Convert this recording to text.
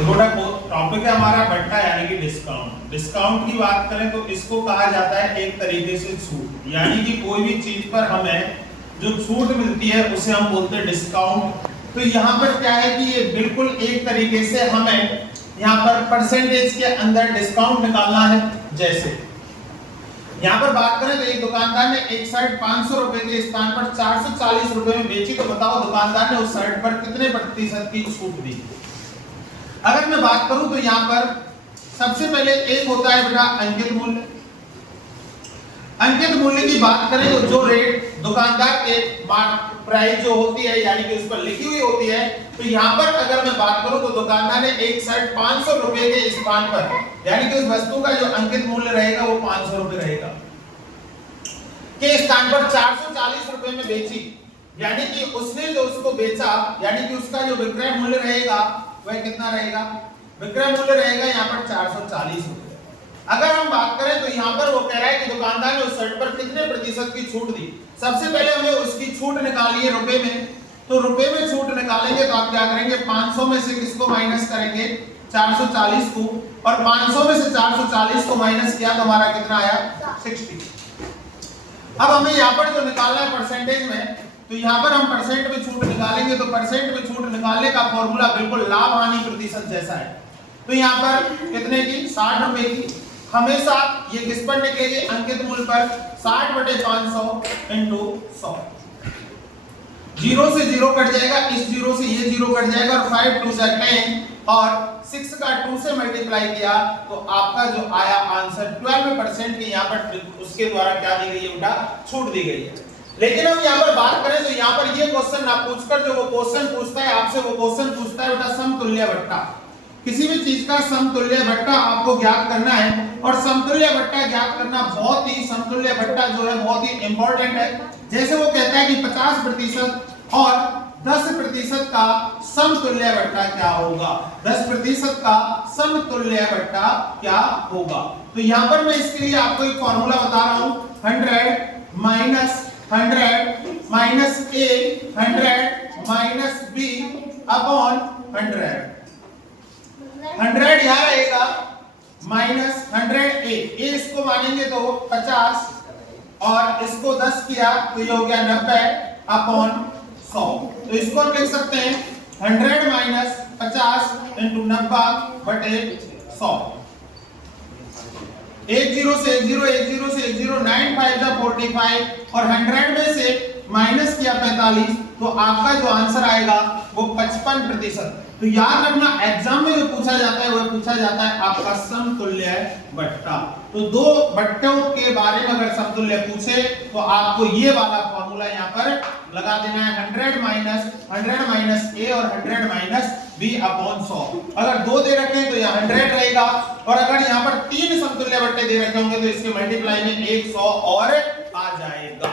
देखो टॉपिक है हमारा बट्टा यानी कि डिस्काउंट। डिस्काउंट की बात करें तो इसको कहा जाता है एक तरीके से छूट, यानी कि कोई भी चीज पर हमें जो छूट मिलती है उसे हम बोलते हैं डिस्काउंट। तो यहाँ पर क्या है कि ये बिल्कुल एक तरीके से हमें यहाँ पर परसेंटेज के अंदर डिस्काउंट निकालना है। जैसे यहाँ पर बात करें तो एक दुकानदार ने एक शर्ट 500 रुपए के स्थान पर 440 रुपए में बेची, तो बताओ दुकानदार ने उस शर्ट पर कितने प्रतिशत की छूट दी। अगर मैं बात करूं तो यहाँ पर सबसे पहले एक होता है बेटा अंकित मूल्य। अंकित मूल्य की बात करें तो जो रेट दुकानदार के प्राइस जो होती है यानी कि उस पर लिखी हुई होती है, तो यहाँ पर अगर मैं बात करूं तो दुकानदार ने एक शर्ट 500 रुपए के स्थान पर यानी कि उस वस्तु का जो अंकित मूल्य रहेगा वो 500 रुपए रहेगा के स्थान पर 440 रुपए में बेची, यानी कि उसने जो उसको बेचा यानी कि उसका जो विक्रय मूल्य रहेगा वह कितना रहेगा, विक्रय मूल्य रहेगा यहाँ पर 440 रुपए। अगर हम बात करें तो यहाँ पर वो कह रहा है कि दुकानदार ने उस शर्ट पर कितने प्रतिशत की छूट दी। सबसे पहले हमें उसकी छूट निकाली है रुपए में, तो रुपए में छूट निकालेंगे तो आप क्या करेंगे 500 में से किसको माइनस करेंगे 440 को, और 500 में से 440 को माइनस किया तो हमारा कितना आया 60। अब हमें यहाँ पर जो निकालना है परसेंटेज में, तो यहाँ पर हम परसेंट में छूट निकालेंगे तो परसेंट में छूट निकालने का फॉर्मूला बिल्कुल लाभ हानि प्रतिशत जैसा है। तो यहाँ पर कितने की 60 रुपए की, हमेशा ये किस पर निकलेगी अंकित मूल्य पर 60/500 इंटू 100। जीरो से जीरो कट जाएगा, इस जीरो से ये जीरो कट जाएगा और 5 2 से 10 और 6 का 2 से मल्टीप्लाई किया तो आपका जो आया आंसर 12% की यहाँ पर उसके द्वारा क्या दी गई है बेटा छूट दी गई है। लेकिन हम यहाँ पर बात करें तो यहाँ पर ये क्वेश्चन ना पूछकर जो वो क्वेश्चन पूछता है आपसे, वो क्वेश्चन पूछता है बेटा समतुल्य बट्टा। किसी भी चीज का समतुल्य बट्टा आपको ज्ञात करना है, और समतुल्य बट्टा ज्ञात करना बहुत ही समतुल्य बट्टा जो है बहुत ही इंपॉर्टेंट है। जैसे वो कहता है कि 50% और 10% का समतुल्य बट्टा क्या होगा, 10% का समतुल्य बट्टा क्या होगा। तो यहाँ पर मैं इसके लिए आपको एक फॉर्मूला बता रहा हूं, 100 minus 100 minus a 100 minus b upon 100। 100 यहाँ रहेगा माइनस 100 a इसको मानेंगे तो 50 और इसको 10 किया तो ये हो गया 90 अपॉन 100। तो इसको हम लिख सकते हैं 100 माइनस 50 इंटू 90 बटे 100। 1 0 से 1 0 1 0 से 1 0 9 5 45 और 100 में से माइनस किया 45 तो आपका जो आंसर आएगा वो 55%। तो याद रखना एग्जाम में जो पूछा जाता है वो पूछा जाता है आपका समतुल्य बट्टा। तो दो बट्टों के बारे में अगर समतुल्य पूछे तो आपको ये वाला फॉर्मूला यहाँ पर लगा देना है 100 माइनस a और 100 माइनस b अपॉन 100। अगर दो दे रखे हैं तो यहाँ 100 रहेगा, और अगर यहाँ पर 3 समतुल्य बट्टे दे रखे होंगे तो इसके मल्टीप्लाई में 100 और आ जाएगा।